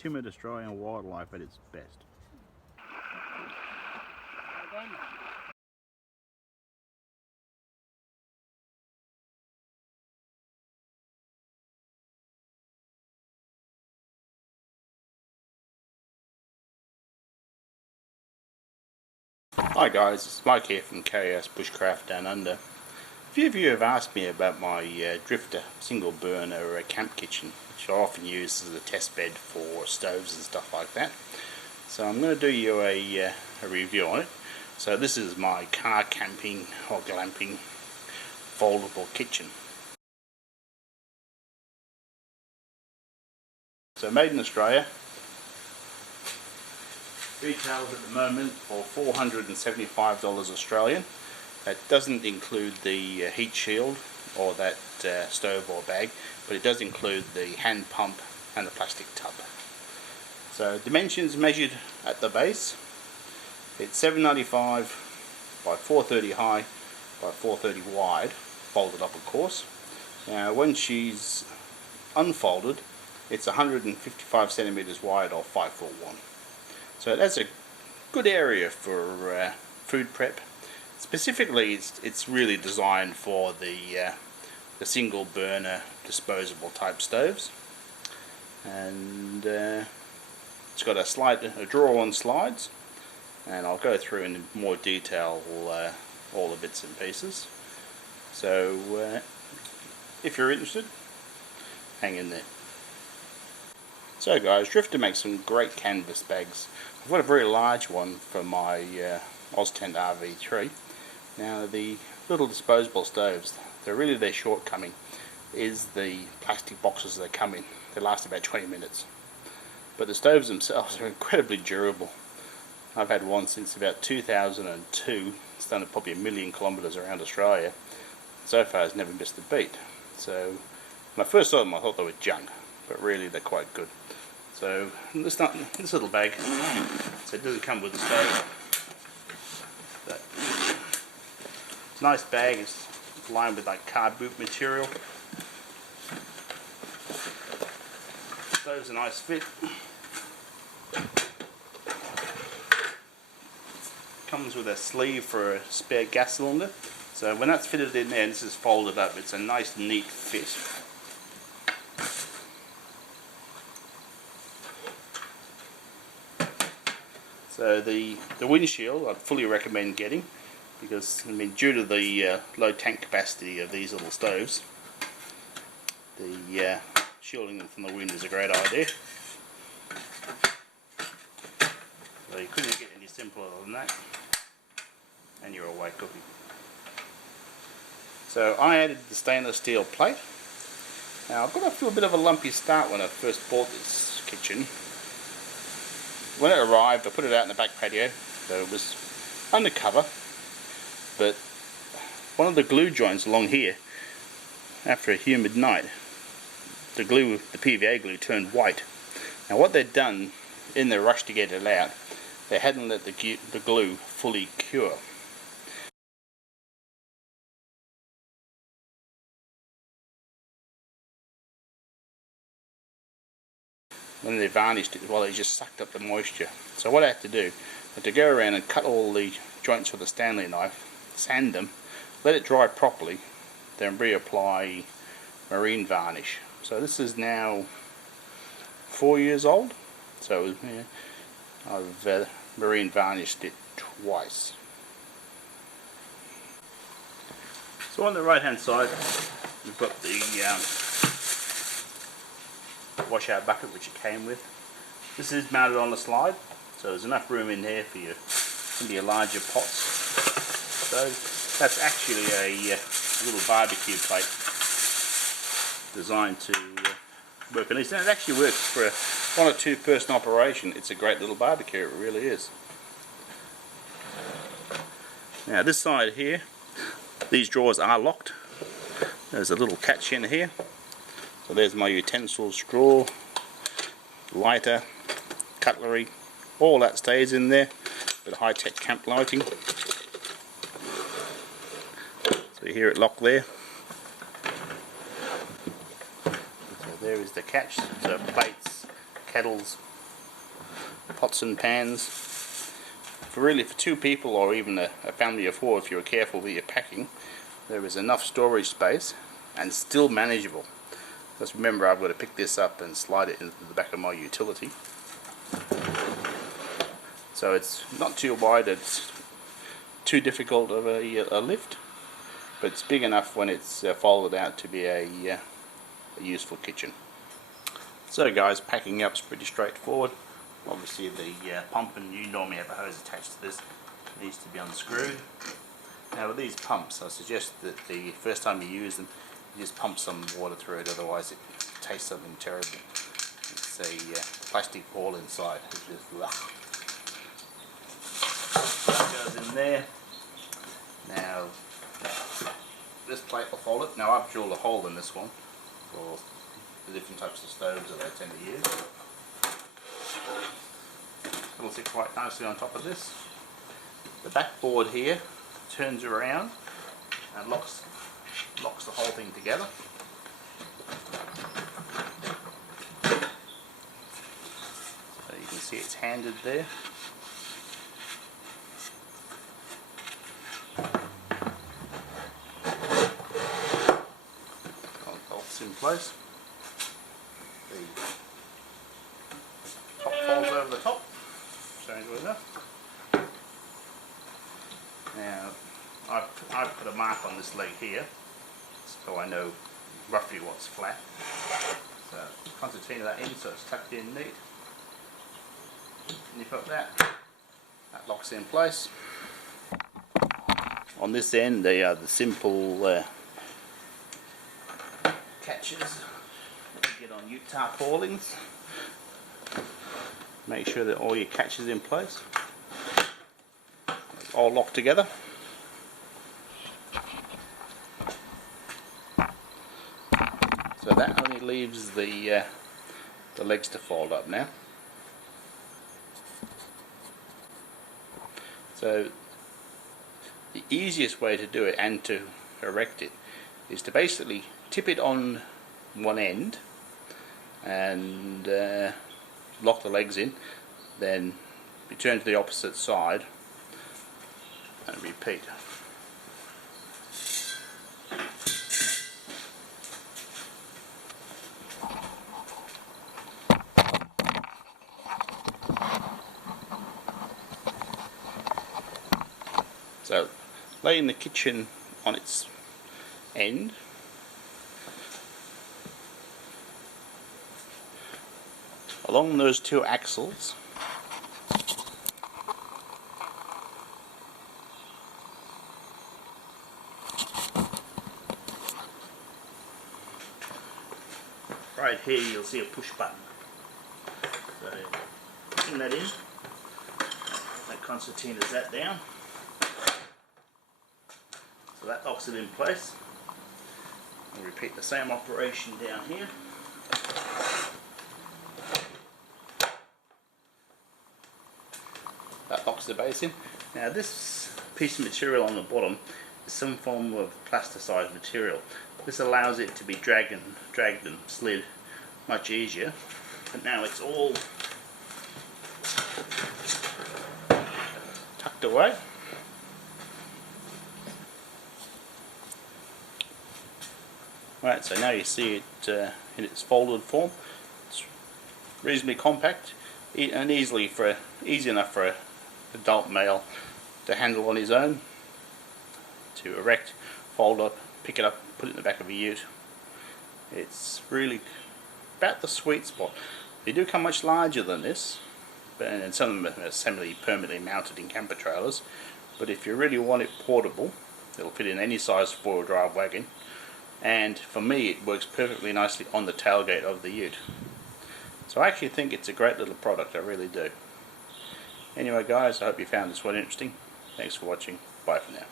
timid Australian wildlife at its best. Hi guys, it's Mike here from KS Bushcraft Down Under. A few of you have asked me about my Drifter single burner camp kitchen, which I often use as a test bed for stoves and stuff like that. So I'm going to do you a review on it. So this is my car camping or glamping foldable kitchen. So made in Australia. Retails at the moment for $475 Australian. That doesn't include the heat shield or that stove or bag, but it does include the hand pump and the plastic tub. So dimensions measured at the base, it's 795 by 430 high by 430 wide, folded up of course. Now when she's unfolded, it's 155 centimeters wide or 5'1". So that's a good area for food prep. Specifically, it's really designed for the single burner disposable type stoves, and it's got a drawer on slides, and I'll go through in more detail all the bits and pieces. So if you're interested, hang in there. So guys, Drifter makes some great canvas bags. I've got a very large one for my Oztent RV3. Now the little disposable stoves, really their shortcoming is the plastic boxes they come in. They last about 20 minutes. But the stoves themselves are incredibly durable. I've had one since about 2002. It's done probably 1 million kilometres around Australia. So far it's never missed a beat. So when I first saw them I thought they were junk, but really they're quite good. So this little bag, so it doesn't come with the stove. But it's a nice bag, it's lined with like car boot material. Stove's a nice fit. Comes with a sleeve for a spare gas cylinder. So when that's fitted in there and this is folded up, it's a nice neat fit. So the windshield I'd fully recommend getting, because I mean due to the low tank capacity of these little stoves, the shielding them from the wind is a great idea. So you couldn't get any simpler than that, and you're away cooking. So I added the stainless steel plate. Now I've got to feel a bit of a lumpy start when I first bought this kitchen. When it arrived, I put it out in the back patio, so it was undercover, but one of the glue joints along here, after a humid night, the PVA glue turned white. Now what they'd done, in their rush to get it out, they hadn't let the glue fully cure. When they varnished it, well, they just sucked up the moisture. So what I had to do, I had to go around and cut all the joints with a Stanley knife, sand them, let it dry properly, then reapply marine varnish. So this is now 4 years old. So yeah, I've marine varnished it twice. So on the right hand side, we've got the washout bucket which it came with. This is mounted on the slide, so there's enough room in there for your larger pots. So that's actually a little barbecue plate designed to work on this. And it actually works for a 1 or 2 person operation. It's a great little barbecue, it really is. Now this side here, these drawers are locked. There's a little catch in here. So there's my utensils drawer, lighter, cutlery, all that stays in there. Bit of high-tech camp lighting. So you hear it locked there. So there is the catch. So plates, kettles, pots and pans. For two people or even a family of 4, if you're careful with your packing, there is enough storage space and still manageable. Just remember, I've got to pick this up and slide it into the back of my utility. So it's not too wide, it's too difficult of a lift, but it's big enough when it's folded out to be a useful kitchen. So guys, packing up's pretty straightforward. Obviously the pump, and you normally have a hose attached to this, needs to be unscrewed. Now with these pumps, I suggest that the first time you use them, you just pump some water through it, otherwise it tastes something terrible. It's a plastic ball inside, it's just ugh. That goes in there. Now this plate will hold it. Now I've drilled a hole in this one for the different types of stoves that I tend to use. It'll sit quite nicely on top of this. The back board here turns around and locks the whole thing together. So you can see it's handed there. Bolts in place. The top folds over the top. Strangely enough. Now I've put a mark on this leg here, so I know roughly what's flat. So concertina that in so it's tucked in neat. And you put that locks in place. On this end they are the simple catches that you get on ute tarpaulins. Make sure that all your catches in place. It's all locked together. So that only leaves the legs to fold up now. So the easiest way to do it and to erect it is to basically tip it on one end and lock the legs in, then you turn to the opposite side and repeat. So laying the kitchen on its end, along those 2 axles, right here you'll see a push button. So putting that in, that concertina's that down. So that locks it in place. And repeat the same operation down here. That locks the base in. Now this piece of material on the bottom is some form of plasticized material. This allows it to be dragged and slid much easier. But now it's all tucked away. Right, so now you see it in its folded form. It's reasonably compact and easy enough for an adult male to handle on his own, to erect, fold up, pick it up, put it in the back of a ute. It's really about the sweet spot. They do come much larger than this, and some of them are semi-permanently mounted in camper trailers, but if you really want it portable, it'll fit in any size 4-wheel drive wagon. And for me it works perfectly nicely on the tailgate of the ute. So I actually think it's a great little product, I really do. Anyway guys, I hope you found this one interesting. Thanks for watching. Bye for now.